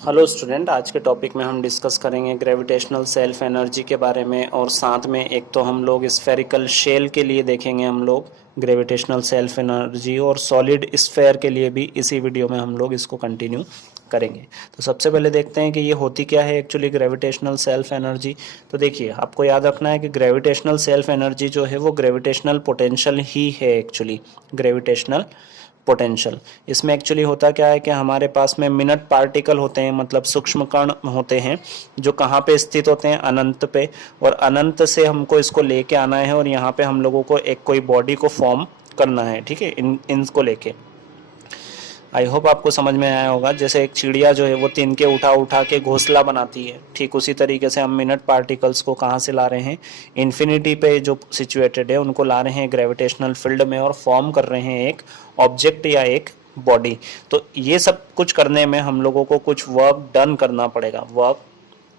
Hello student, आज के topic में हम डिस्कस करेंगे ग्रेविटेशनल सेल्फ एनर्जी के बारे में। और साथ में एक तो हम लोग स्फेरिकल शेल के लिए देखेंगे हम लोग ग्रेविटेशनल सेल्फ एनर्जी, और सॉलिड स्फेयर के लिए भी इसी वीडियो में हम लोग इसको कंटिन्यू करेंगे। तो सबसे पहले देखते हैं कि ये होती क्या है एक्चुअली ग्रेविटेशनल सेल्फ एनर्जी। तो देखिए, आपको याद रखना है कि ग्रेविटेशनल सेल्फ एनर्जी जो है वो ग्रेविटेशनल पोटेंशियल ही है एक्चुअली। ग्रेविटेशनल पोटेंशियल, इसमें एक्चुअली होता क्या है कि हमारे पास में मिनट पार्टिकल होते हैं, मतलब सूक्ष्म कण होते हैं, जो कहाँ पे स्थित होते हैं, अनंत पे। और अनंत से हमको इसको लेके आना है और यहाँ पे हम लोगों को एक कोई बॉडी को फॉर्म करना है, ठीक है, इनको लेके। आई होप आपको समझ में आया होगा। जैसे एक चिड़िया जो है वो तिनके उठा उठा के घोंसला बनाती है, ठीक उसी तरीके से हम मिनट पार्टिकल्स को कहाँ से ला रहे हैं, इन्फिनिटी पे जो सिचुएटेड है उनको ला रहे हैं ग्रेविटेशनल फील्ड में और फॉर्म कर रहे हैं एक ऑब्जेक्ट या एक बॉडी। तो ये सब कुछ करने में हम लोगों को कुछ वर्क डन करना पड़ेगा, वर्क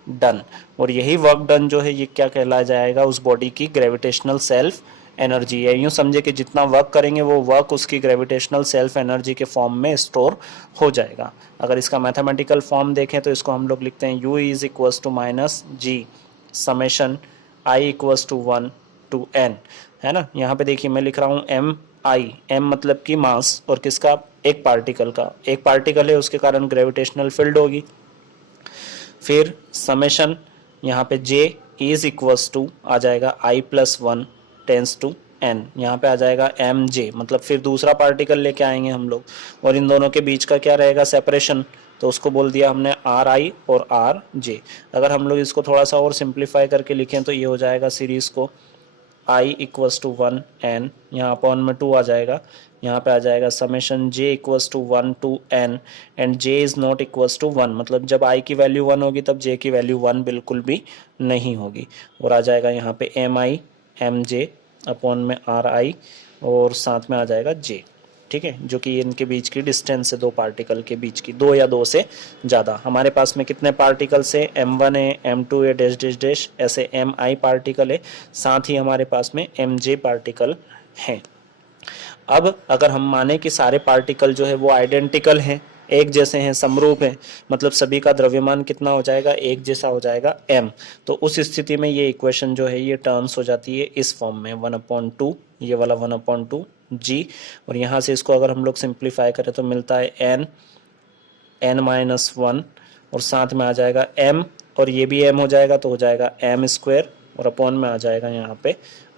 डन। और यही वर्क डन जो है ये क्या कहलाया जाएगा, उस बॉडी की ग्रेविटेशनल सेल्फ एनर्जी है। यूँ समझे कि जितना वर्क करेंगे वो वर्क उसकी ग्रेविटेशनल सेल्फ एनर्जी के फॉर्म में स्टोर हो जाएगा। अगर इसका मैथमेटिकल फॉर्म देखें तो इसको हम लोग लिखते हैं U is equals to minus G summation i equals to 1 to n, है ना। यहाँ पे देखिए मैं लिख रहा हूँ एम आई, एम मतलब कि मास, और किसका, एक पार्टिकल का। एक पार्टिकल है उसके कारण ग्रेविटेशनल फील्ड होगी। फिर समेशन यहाँ पे j इज इक्वल्स टू आ जाएगा i plus 1 tends to n, यहाँ पे आ जाएगा एम जे, मतलब फिर दूसरा पार्टिकल लेके आएंगे हम लोग, और इन दोनों के बीच का क्या रहेगा, सेपरेशन। तो उसको बोल दिया हमने आर आई और आर जे। अगर हम लोग इसको थोड़ा सा और सिंप्लीफाई करके लिखें तो ये हो जाएगा सीरीज को i इक्वल्स टू 1 n, यहाँ अपॉन में 2 आ जाएगा, यहाँ पे आ जाएगा summation j equals to 1 to n and j is not equals to 1, मतलब जब i की वैल्यू 1 होगी तब j की वैल्यू 1 बिल्कुल भी नहीं होगी। और आ जाएगा यहाँ पे m i m j upon में आर आई, और साथ में आ जाएगा j, ठीक है, जो कि इनके बीच की डिस्टेंस है, दो पार्टिकल के बीच की, दो या दो से ज़्यादा। हमारे पास में कितने पार्टिकल्स है, m1 है, m2 है, डैश डैश डैश, ऐसे mi पार्टिकल है, साथ ही हमारे पास में mj पार्टिकल हैं। अब अगर हम माने कि सारे पार्टिकल जो है वो आइडेंटिकल हैं, एक जैसे हैं, समरूप हैं, मतलब सभी का द्रव्यमान कितना हो जाएगा, एक जैसा हो जाएगा m। तो उस स्थिति में ये इक्वेशन जो है ये टर्न्स हो जाती है इस फॉर्म में 1/2, ये वाला 1/2 g, और यहाँ से इसको अगर हम लोग सिंप्लीफाई करें तो मिलता है n-1, और साथ में आ जाएगा m, और ये भी m हो जाएगा तो हो जाएगा m², और अपॉन में आ जाएगा यहाँ पे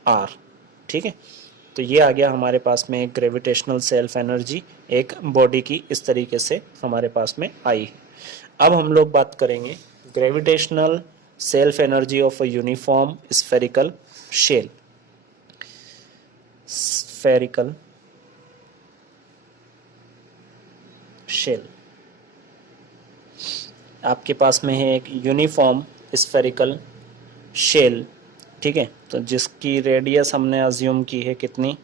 r, ठीक है। तो ये आ गया हमारे पास में एक ग्रेविटेशनल सेल्फ एनर्जी, एक बॉडी की इस तरीके से हमारे पास में आई है। अब हम लोग बात करेंगे gravitational self energy of a uniform spherical shell. Spherical shell, आपके पास में है एक यूनिफॉर्म स्फेरिकल शेल, ठीक है, तो जिसकी रेडियस हमने अज्यूम की है कितनी,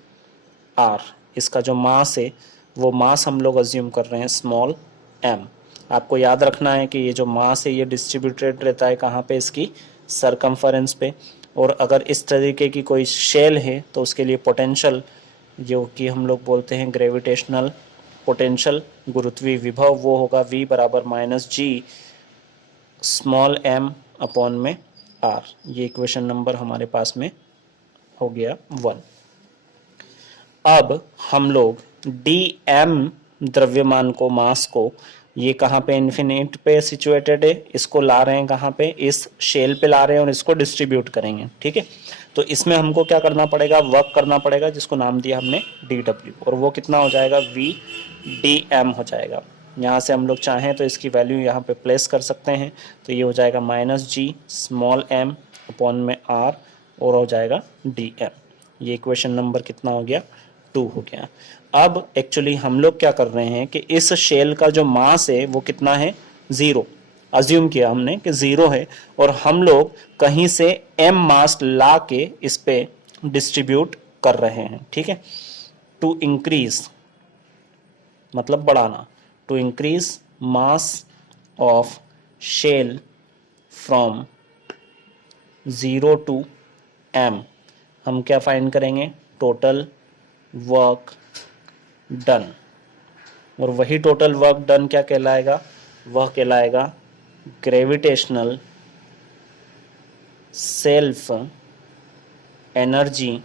r। इसका जो मास है वो मास हम लोग अज्यूम कर रहे हैं स्मॉल m। आपको याद रखना है कि ये जो मास है ये डिस्ट्रीब्यूटेड रहता है कहाँ पे, इसकी सरकमफरेंस पे। और अगर इस तरीके की कोई शेल है तो उसके लिए पोटेंशियल, जो कि हम लोग बोलते हैं ग्रेविटेशनल पोटेंशियल, गुरुत्वीय विभव, वो होगा v बराबर माइनस जी स्मॉल m अपॉन में r। ये इक्वेशन नंबर हमारे पास में हो गया 1। अब हम लोग dm द्रव्यमान को, मास को, ये कहाँ पे, इन्फिनिट पे सिचुएटेड है, इसको ला रहे हैं कहाँ पे, इस शेल पे ला रहे हैं और इसको डिस्ट्रीब्यूट करेंगे, ठीक है। तो इसमें हमको क्या करना पड़ेगा, वर्क करना पड़ेगा, जिसको नाम दिया हमने dw, और वो कितना हो जाएगा, v dm हो जाएगा। यहाँ से हम लोग चाहें तो इसकी वैल्यू यहाँ पे प्लेस कर सकते हैं, तो ये हो जाएगा माइनस जी स्मॉल m अपॉन में r, और हो जाएगा dm। ये इक्वेशन नंबर कितना हो गया, 2 हो गया। अब एक्चुअली हम लोग क्या कर रहे हैं कि इस शेल का जो मास है वो कितना है, 0 अज्यूम किया हमने कि 0 है, और हम लोग कहीं से m मास ला के इस पे डिस्ट्रीब्यूट कर रहे हैं, ठीक है। टू इंक्रीज मतलब बढ़ाना, to increase mass of shell from 0 to m, हम क्या फाइंड करेंगे, टोटल वर्क डन। और वही टोटल वर्क डन क्या कहलाएगा, वह कहलाएगा gravitational self energy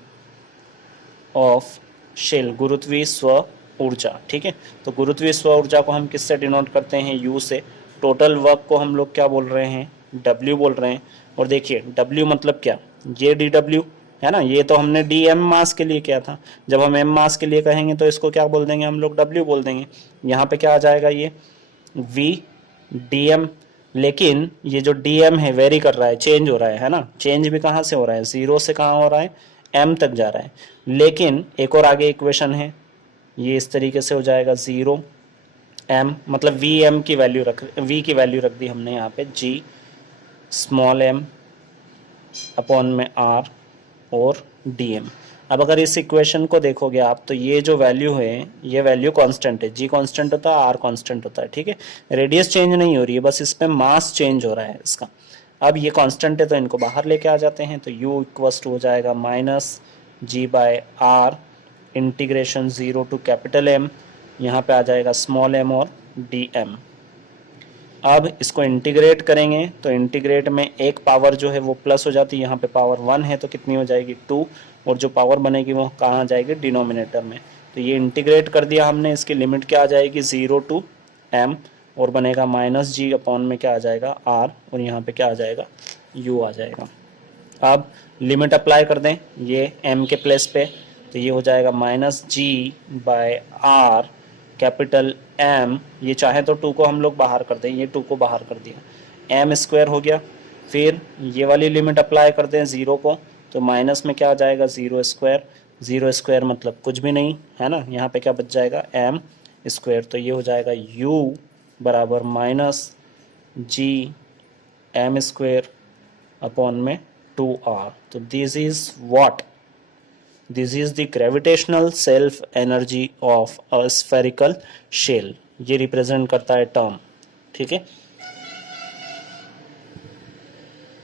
of shell, गुरुत्वीय स्व ऊर्जा। ठीक है, तो गुरुत्वीय स्व ऊर्जा को हम किससे डिनोट करते हैं? यू से। टोटल वर्क को हम लोग क्या बोल रहे हैं? डब्ल्यू बोल रहे हैं। और देखिए डब्ल्यू मतलब क्या? ये डी डब्ल्यू है ना, ये तो हमने डी एम मास के लिए किया था। जब हम एम मास के लिए कहेंगे तो इसको क्या बोल देंगे हम लोग? डब्ल्यू बोल देंगे। यहाँ पे क्या आ जाएगा? ये वी डी एम। लेकिन ये जो डी एम है वेरी कर रहा है, चेंज हो रहा है ना। चेंज भी कहाँ से हो रहा है? जीरो से कहाँ हो रहा है? एम तक जा रहा है। लेकिन एक और आगे इक्वेशन है, ये इस तरीके से हो जाएगा, जीरो एम मतलब वी एम की वैल्यू वी की वैल्यू रख दी हमने यहाँ पे, जी स्मॉल एम अपॉन में आर और डी एम। अब अगर इस इक्वेशन को देखोगे आप तो ये जो वैल्यू है ये वैल्यू कांस्टेंट है, जी कांस्टेंट होता है, आर कांस्टेंट होता है। ठीक है, रेडियस चेंज नहीं हो रही है, बस इस पे मास चेंज हो रहा है इसका। अब ये कांस्टेंट है तो इनको बाहर लेके आ जाते हैं, तो u इक्वस टू हो जाएगा minus G by r integration zero to capital M, यहाँ पे आ जाएगा स्मॉल एम और डी एम। अब इसको इंटीग्रेट करेंगे तो इंटीग्रेट में एक पावर जो है वो प्लस हो जाती है, यहाँ पे पावर 1 है तो कितनी हो जाएगी? 2, और जो पावर बनेगी वो कहाँ आ जाएगी? डिनोमिनेटर में। तो ये इंटीग्रेट कर दिया हमने, इसकी लिमिट क्या आ जाएगी? 0 टू m, और बनेगा माइनस जी अपॉन में क्या आ जाएगा? r, और यहाँ पे क्या आ जाएगा? u आ जाएगा। अब लिमिट अप्लाई कर दें ये m के प्लेस पे, तो ये हो जाएगा minus G by are capital M, ये चाहे तो 2 को हम लोग बाहर कर दें, ये 2 को बाहर कर दिया, m स्क्वायर हो गया। फिर ये वाली लिमिट अप्लाई कर दें 0 को, तो माइनस में क्या आ जाएगा? 0 स्क्वायर। 0 स्क्वायर मतलब कुछ भी नहीं है ना, यहाँ पे क्या बच जाएगा? m square. तो ये हो जाएगा u बराबर minus G M square upon में 2r। तो this is what? This is the gravitational self energy of a spherical shell. ये रिप्रेजेंट करता है टर्म। ठीक है।